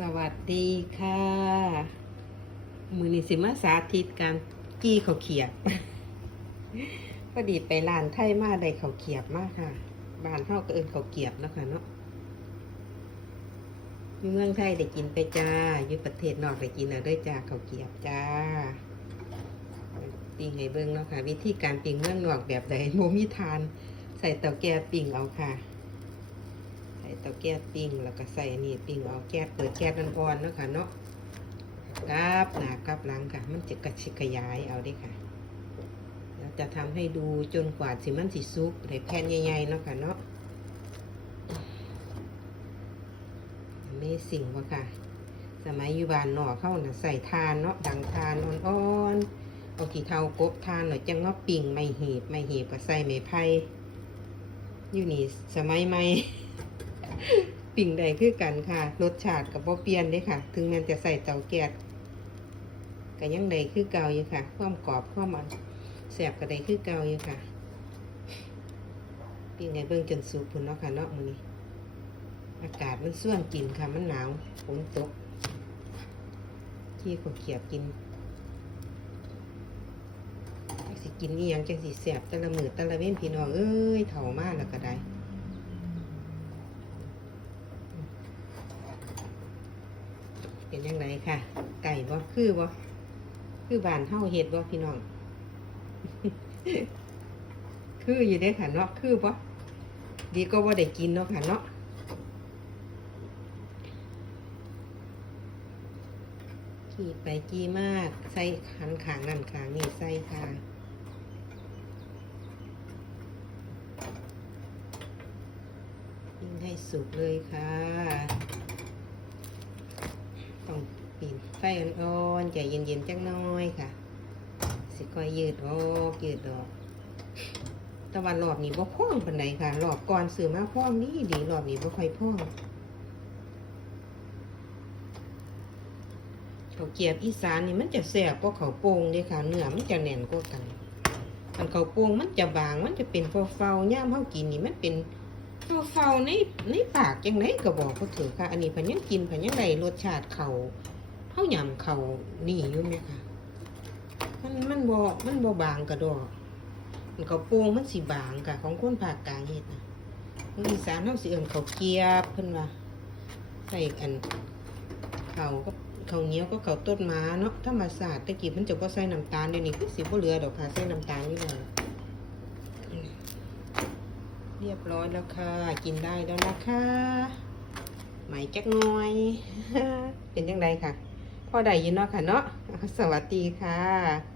สวัสดีค่ะ มือนี้สิมาสาธิตการกี้เขาเขียบพอดีไปร้านไทยมาได้เขาเขียบมากค่ะ บ้านเฮาก็เอินเขาเกียบเนาะค่ะเนาะอยู่เมืองไทยได้กินไปจ้าอยู่ประเทศนอกได้กินแล้วเด้วยจ้าเขาเกียบจ้าปิ้งให้เบิ่งเนาะค่ะ วิธีการปิ้งเมืองนอกแบบใดโมมีทาน ใส่เตาแก๊สปิ้งเอาค่ะ ใส่เตาแก๊สปิ้งแล้วก็ใส่นี่ปิ้งเอาแก๊สเปิดแก๊สอ่อนๆเนาะค่ะเนาะกราบหนากราบหลังค่ะ มันจะกระชิกขยายเอาได้ค่ะแล้วจะทำให้ดูจนกว่าสิมันสิซุกได้แผ่นใหญ่ๆเนาะค่ะเนาะไม่สิ่งว่าค่ะ สมัยอยู่บ้านนอเข้าน่ะใส่ทานเนาะดังทานอ่อนๆเอากี่เท่ากบทานหน่อยจังเนาะปิ้งไม่หีบไม่หีบก็ใส่ไม้ไผ่อยู่นี่สมัยใหม่ ปิ่งใดคือกันค่ะ รสชาติกับบ่เปลี่ยนเด้ค่ะ ถึงแม้จะใส่เตาแก๊สก็ยังใดคือเก่าอยู่ค่ะ ความกรอบความมันแสบก็ใดคือเก่าอยู่ค่ะ ปิ่งในเบิ่งจนสุกพุ่นเนาะค่ะเนาะมื้อนี้ อากาศมันส่วนกินค่ะ มันหนาวฝนตกที่ขเขียบกินสิกินนี่ยังจังสิแสบต่ละมือต่ละเว้นพี่น้องเอ้ยเถ่ามากแล้วก็ได้ เป็นยังไงค่ะ ไก่บ่คือบ่คือบ้านเฮาเฮ็ดบ่พี่น้อง คืออยู่เด้ค่ะเนาะคือบ่ดีก็บ่ได้กินเนาะค่ะเนาะขี่ไปกี่มาก ใส่ขันขางนั่นขางนี่ใส่ค่ะยิงให้สุกเลยค่ะ ต้องปีนไฟอ่อนๆใจเย็นๆจังน้อยค่ะ สิค่อยยืดออกยืดออกแตะวันรอบนี้บ่พ่องปานใดค่ะรอบก่อนซื้อมาพ่องนี่ดีรอบนี้บ่ค่อยพ่องเขาวเกียบอีสานนี่มันจะแซ่บกว่าเขาวโป่งเด้ค่ะเนื้อมันจะแน่นกว่ากันอันเขาวโป่งมันจะบางมันจะเป็นเฝ้าๆย่ามเฮากินนี่มันเป็น เฝ้าในในปากจังไดก็บอกบ่ถูกค่ะ อันนี้เพันยังกินเพันยังได้รสชาติเขาวเฮาหยำเขานี่อยู่ไหมคะมันมันบ่มันบ่บางกระดอกมันเขาโป่งมันสิบางค่ะของคนภาคกลางเฮ็ดนะคนอีสานเฮาสิเอิ้นข้าเกียบเพิ่นว่าใส่อันเขาก็เขาเหนียวก็เขาต้นม้าเนาะธรรมศาสตร์ตะกี้มันจะบ่ใส่น้ำตาลเดี๋ยวนี้คือสิบ่เหลือดอกค่ะใส่น้ำตาลอยู่แล้ว เรียบร้อยแล้วค่ะ กินได้แล้วนะคะไหมจักน่อย เป็นยังไงค่ะ พ่อได้ยินเนาะค่ะเนาะสวัสดีค่ะ